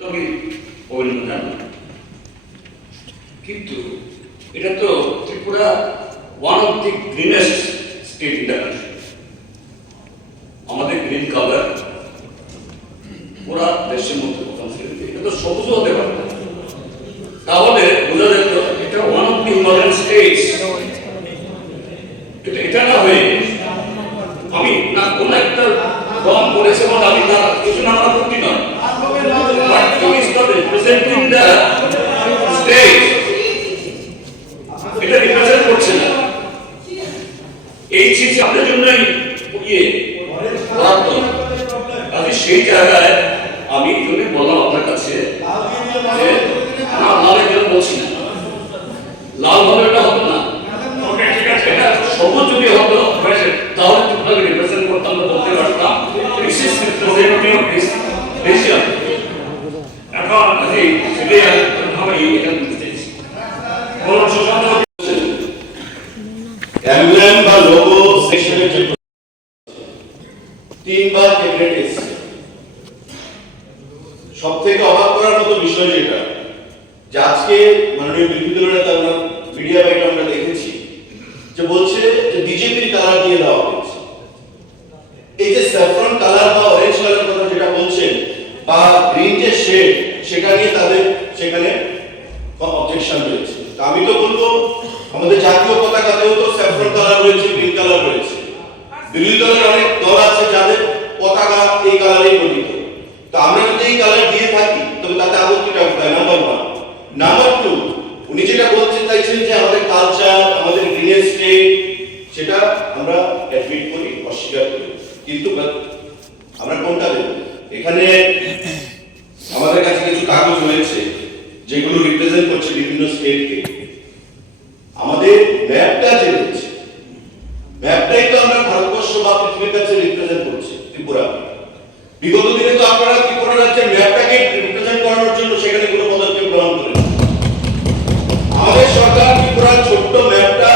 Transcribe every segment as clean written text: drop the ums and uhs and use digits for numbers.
অভিনন্দন। কিন্তু এটা তো Tripura one of the greenest state in the country. আমাদের গ্রিন কালার পুরা দেশের মধ্যে প্রথম শ্রেণীতে, এটা তো সবুজ হতে পারে, তাহলে বোঝা যেত এটা one of the Himalayan states. এটা না হয়ে আমি না কোন একটা রং করেছে বলে আমি তার কিছু না আমার ক্ষতি নয়, but he is not representing the state. এটা রিপ্রেজেন্ট করছে না। এই চিজ আপনার জন্যই বরাদ্দ। আমি সেই জায়গায় আমি এই জন্য বললাম আপনার কাছে যে না, লালের জন্য বলছি না, লাল ভাবে এটা হতো না, ঠিক আছে, এটা সবুজ যদি হতো তাহলে আপনাকে রিপ্রেজেন্ট করতাম, বলতে পারতাম this is representative of this nation. এখন সেটাই আমি এটা বলতে চাইছি। এমব্লেম বা লোগো সেকশনের যে তিনবার ক্যাবিনেট এসেছে। সব থেকে অবাক করার মতো বিষয় যেটা, যে আজকে মাননীয় বিরোধী দলের নেতা আমরা মিডিয়া বাইটে আমরা দেখেছি যে বলছে যে বিজেপির কালার দিয়ে দেওয়া হয়েছে। এই যে স্যাফরন কালার বা অরেঞ্জ কালার কথা যেটা বলছেন বা গ্রিন যে শেড, সেটা নিয়ে তাদের সেখানে অবজেকশন রয়েছে। আমি তো বলবো আমাদের জাতীয় পতাকাতেও তো স্যাফরন কালার রয়েছে, গ্রিন কালার রয়েছে। বিরোধী দলের অনেক দল আছে যাদের পতাকা এই কালারেই গঠিত। তো আমরা যদি এই কালার দিয়ে থাকি তবে তাতে আপত্তিটা কোথায়? নাম্বার 1। নাম্বার 2, উনি যেটা বলতে চাইছেন যে আমাদের কালচার, আমাদের গ্রিনের স্টেট, সেটা আমরা অ্যাডমিট করি, অস্বীকার করি, কিন্তু আমরা কোনটা দেব? এখানে আমাদের কাছে কিছু কাগজ রয়েছে যেগুলো রিপ্রেজেন্ট করছে বিভিন্ন স্টেটকে। আমাদের ম্যাপটা যে রয়েছে, ম্যাপটাই তো আমরা ভারতবর্ষ বা পৃথিবীর কাছে রিপ্রেজেন্ট করছি ত্রিপুরা। বিগত দিনে তো আপনারা ত্রিপুরা রাজ্যের ম্যাপটাকে রিপ্রেজেন্ট করানোর জন্য সেখানে কোনো পদক্ষেপ গ্রহণ করেন। আমাদের সরকার ত্রিপুরার ছোট্ট ম্যাপটা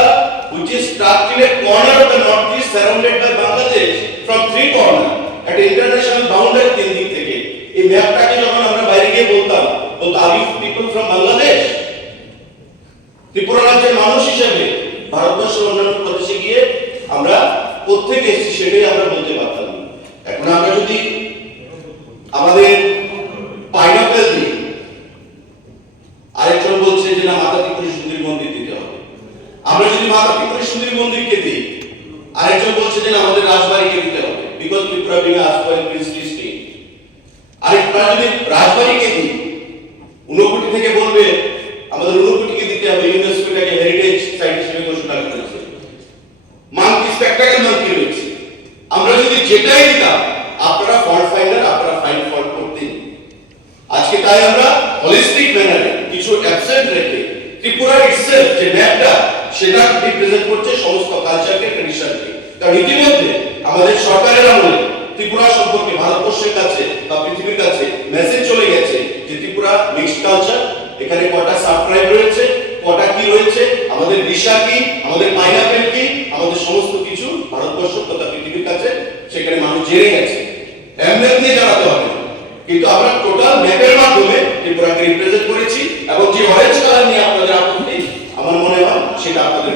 which is stuck in a corner of the northeast surrounded by Bangladesh from 3 corners at international boundary 3 দিক থেকে। এই ম্যাপটাকে যখন আমরা বাইরে গিয়ে বলতাম are you people from Bangladesh? Tripura রাজ্যের মানুষ হিসেবে ভারতবর্ষের অন্যান্য প্রদেশে গিয়ে আমরা প্রত্যেকে এসেছি, সেটাই আমরা বলতে পারতাম। এখন আমরা যদি আমাদের পাইনাপেল দিই, আরেকজন বলছে যে না মাতা ত্রিপুরী সুন্দরী মন্দির দিতে হবে। আমরা যদি মাতা ত্রিপুরী সুন্দরী মন্দিরকে দিই, আরেকজন বলছে যে না আমাদের রাজবাড়িকে দিতে হবে, বিকজ ত্রিপুরা বিং আজ ফর প্রিন্সলি স্টেট। আরেকটা যদি রাজবাড়িকে দিই, ঊনকোটি থেকে বলবে আমাদের ঊনকোটিকে দিতে হবে, ইউনেস্কোটাকে হেরিটেজ সাইট হিসেবে ঘোষণা করেছে। মাঙ্কি স্পেকটাকেল মাঙ্কি রয়েছে। আমরা যদি যেটাই দিতাম আপনারা ফল্ট ফাইন্ডার, আপনারা ফাইন্ড ফল্ট করতেন। আজকে তাই আমরা হলিস্টিক ম্যানারে কিছু অ্যাবসেন্ট রেখে ত্রিপুরা ইটসেলফ যে ম্যাপটা, সেটা রিপ্রেজেন্ট করছে সমস্ত কালচারকে, ট্র্যাডিশনকে। কারণ ইতিমধ্যে আমাদের সরকারের আমলে ত্রিপুরা সম্পর্কে ভারতবর্ষের কাছে বা পৃথিবীর কাছে মেসেজ চলে গেছে যে ত্রিপুরা মিক্সড কালচার। এখানে কটা সাবট্রাইব রয়েছে, কটা কি রয়েছে, আমাদের রিসা কি, আমাদের পাইনাপেল কি, আমাদের সমস্ত কিছু ভারতবর্ষ তথা পৃথিবীর কাছে সেখানে মানুষ জেনে গেছে। এমব্লেম দিয়ে জানাতে হবে, কিন্তু আমরা টোটাল ম্যাপের মাধ্যমে ত্রিপুরাকে রিপ্রেজেন্ট করেছি। এবং যে অরেঞ্জ কালার নিয়ে আপনাদের আপত্তি, আমার মনে হয় সেটা আপনাদের